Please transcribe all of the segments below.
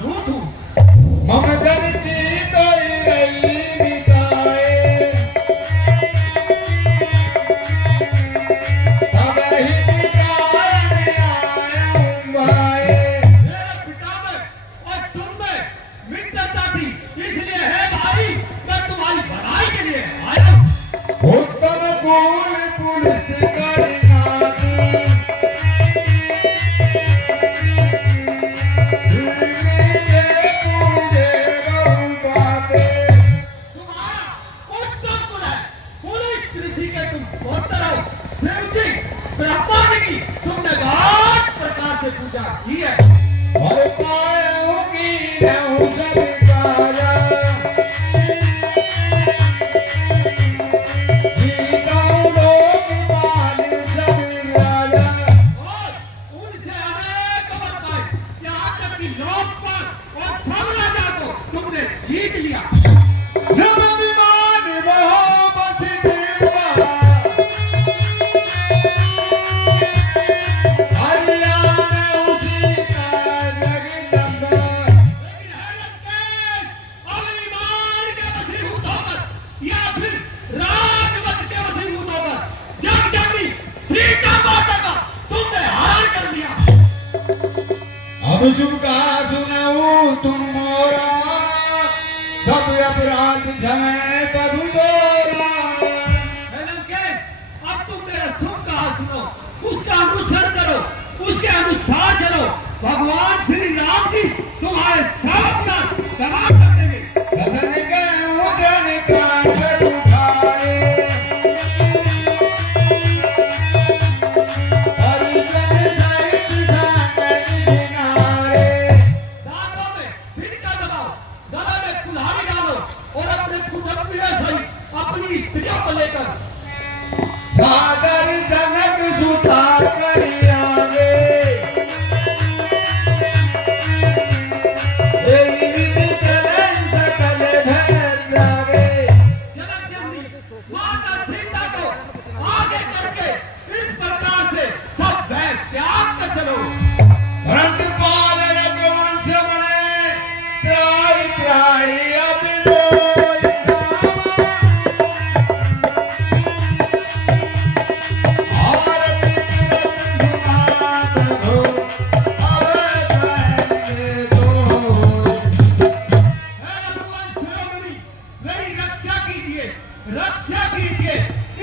झूठ हूँ। ममदन की कोई रही बिताए तब ही बिताने आया भाई। मेरे पिता में और तुम में मित्रता थी, इसलिए है भाई मैं तुम्हारी भलाई के लिए आया हूँ। उत्तम कुल पुलिस करना दी उत्तम कुल है, पुलिस ऋषि के तुम पुत्र हो। शिव जी ब्रह्मा जी की तुमने बहुत प्रकार से पूजा की है। हर पायों की रहूं सब काया जीताऊं लोग मान सब राजा। और उनसे अनेक बरपाए, यहाँ तक कि लोकपाल और सब राजा को तुमने जीत लिया। नव विमान मोह बस निर्भा हरियाणा उसी का जगदम्बा। लेकिन हैरत के अभिमान के वशीभूत होकर या फिर राजमत के वशीभूत होकर जगजननी सीता माता का तुमने हार कर लिया। अब शुभ कहा सुनाऊं तुम मोरा सब अपराध क्षमे प्रभु दोरा। हैरत के अब तुम मेरा सुख कहा सुनो, उसका अनुसरण करो, उसके अनुसार चलो। भगवान श्री राम जी तुम्हारे सब अपना क्षमा कर देंगे। कथन के उदन कांड उठाए हरिजन सहित सानन किनारे। दांतों में फिनका दबाओ, गले में कुल्हाड़ी डालो और अपने कुटुंबियों सहित अपनी स्त्रियों को लेकर सादर जनक सुधा करी आगे एहि विधि चलन सकल धर जागे। जनकजननी माता सीता को आगे करके इस प्रकार से सब भय त्याग कर चलो। भरतपाल रघुवंश बने त्राहि त्राहि अब लोई रामा। आरती कीरत सुनात हो अब कहेंगे दोई। हे रघुवंश शिरोमणि, मेरी रक्षा कीजिए, रक्षा कीजिए।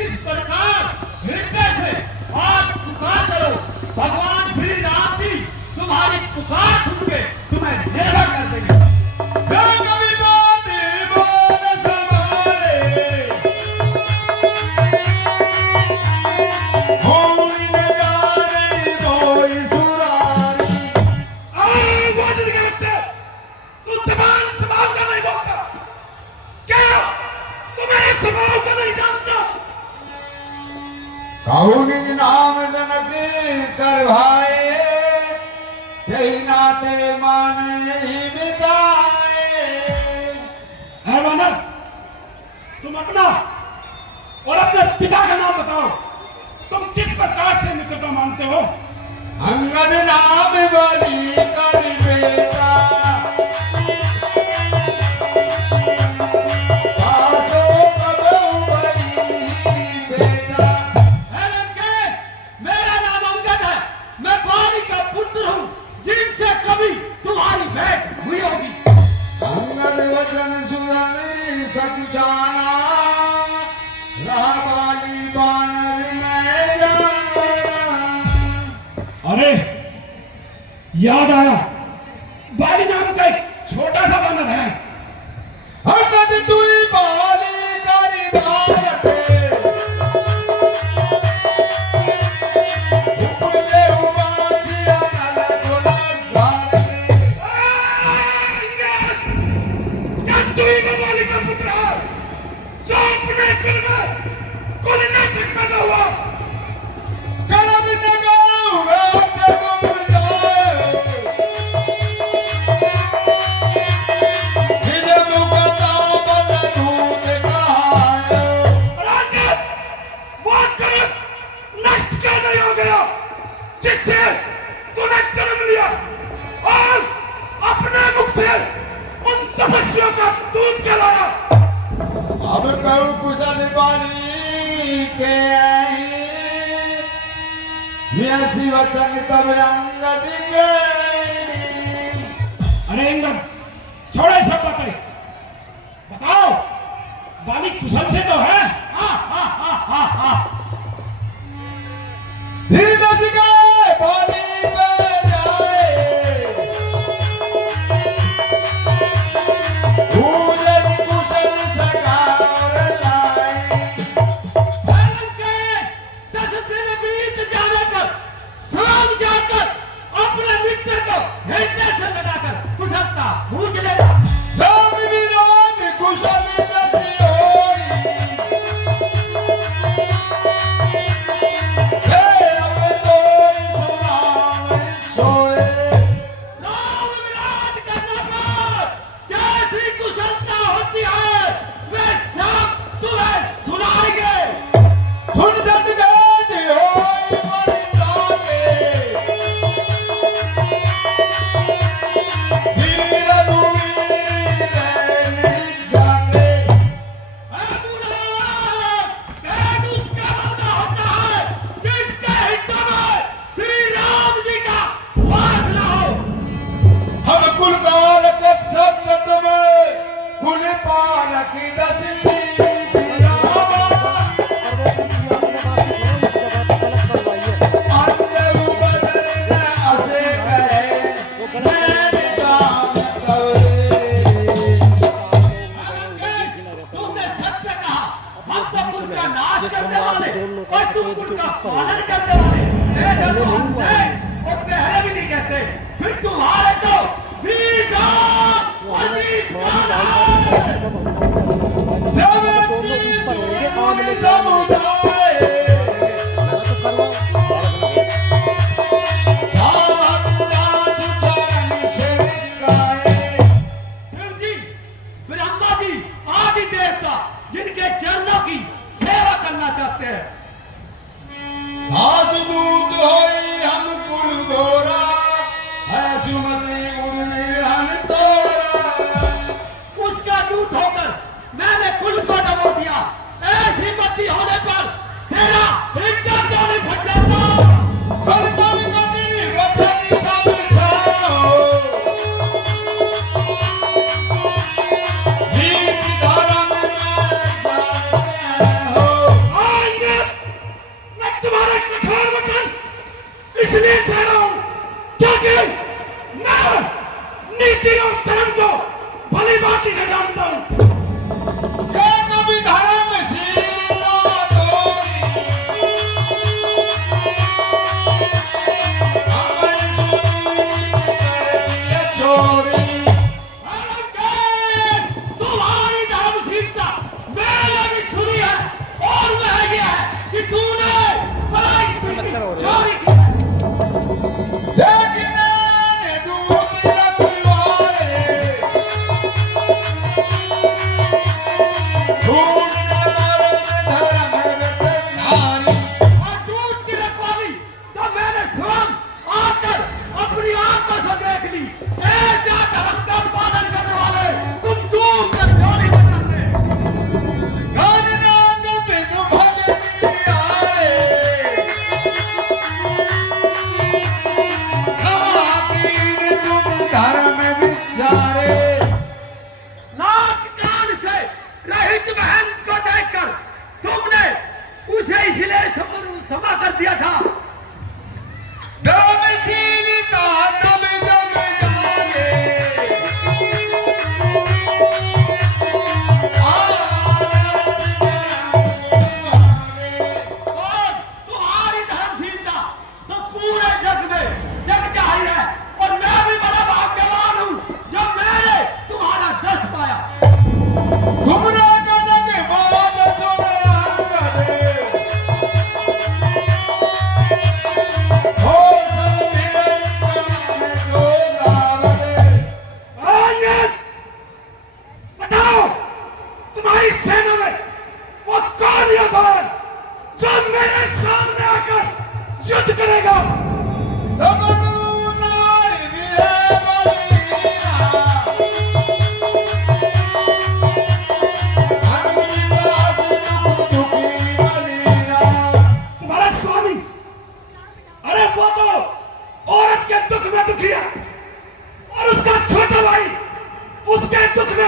इस प्रकार हृदय से हाथ पुकार करो, भगवान श्री राम जी तुम्हारी पुकार सुन के तुम्हें निर्भय कर देंगे। जो कवि बोधि बोल समारे होई नजारे कोई सुरारी। वज्र के बच्चे, तू जबान संभाल कर नहीं बोलता क्या? तुम्हें स्वभाव का नहीं जानता? कौन नाम जनक कर भाए यही नाते माने ही बिताए। है वानर, तुम अपना और अपने पिता का नाम बताओ। तुम किस प्रकार से मित्रता मानते हो? अंगद नाम बलि कर बेटा सासो कबहु बलि बेटा। हैरत के, मेरा नाम अंगद है, मैं बाली का पुत्र हूँ, जिनसे कभी तुम्हारी भेंट हुई होगी। अंगद वचन सुन सच जाना रहा बाली बानर मैं जाना। अरे याद आया, बाली नाम का एक छोटा सा बानर है। अंगद तुई बाली करी भारत उपजे उबासिया नल गोला झाड़। क्या तू ही वो बाली का पुत्र है जो अपने कुल में कुल नाशक पैदा हुआ? कलम नगाऊं रात तुम जाओ हिजब का ताबला बानी के आई मियासी वचन तब अंगद के अरे इंगन छोड़ो सब बातें बताओ बाली कुशल से तो है धीरे दस गए बानी पे जाए भूले कुशल सकार लाए 10 दिन बीत जाने पर शाम जाकर अपने मित्र को हृदय से लगाकर कुशलता पूछ लेगा राम विराम कुशल दसी होई हे अब तोई सुनावे सोए नाम विराट करने पर जैसी कुशलता होती है वे सब तुम्हें सुनाएंगे सुन जग बैठ होई मन लागे धीर रूई रहने जागे पेट उसका बनना होता है जिसके हित में श्री राम जी का वास न हो हम कुल कारक सतत में कुल पारक दसी अंदरू बदलने असे कहे मैं जान तवे तुमने सत्य कहा हम तो कुल का नाश करने वाले और तुम कुल का पालन करने वाले ऐसा तो हम थे और पहले भी नहीं कहते फिर तुम्हारे तो 20 और 20 खान है सब चीज मुनि समुदाय भावत राज चरण से गाए शिव जी ब्रह्मा जी आदि देवता जिनके चरणों की सेवा करना चाहते हैं दास दूत होई हम कुल गोरा है सुमति उर्मी हन तोरा उसका दूत होकर मैंने कुल को डबो दिया ऐसी मति होने पर तेरा हृदय क्यों नहीं फट जाता फल तब कभी वचन सब साओ नीति धर्म में जाने हो आएंगे मैं तुम्हारे कठोर वचन इसलिए सह रहा हूं क्योंकि मैं नीति और धर्म को भली भांति से जानता हूं ये कभी धर्मशीलता तोरी हमारी सुनी ये चोरी तुम्हारी धर्मशीलता मैंने भी सुनी है और वह ये है कि तूने पराई स्त्री की चोरी की है। लेकिन मैंने दूर रखवारे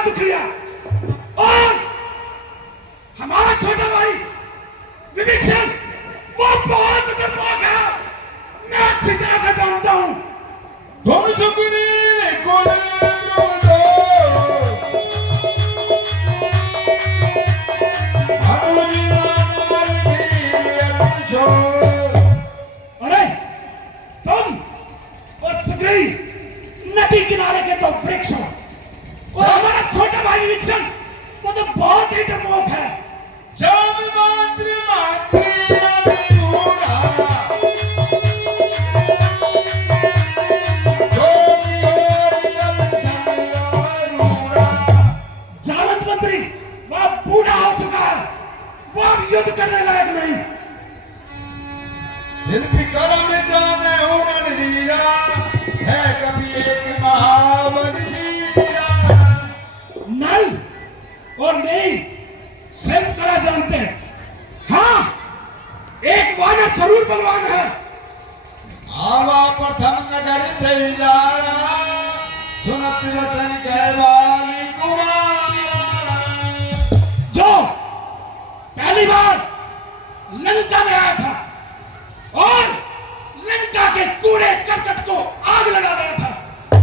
दुखिया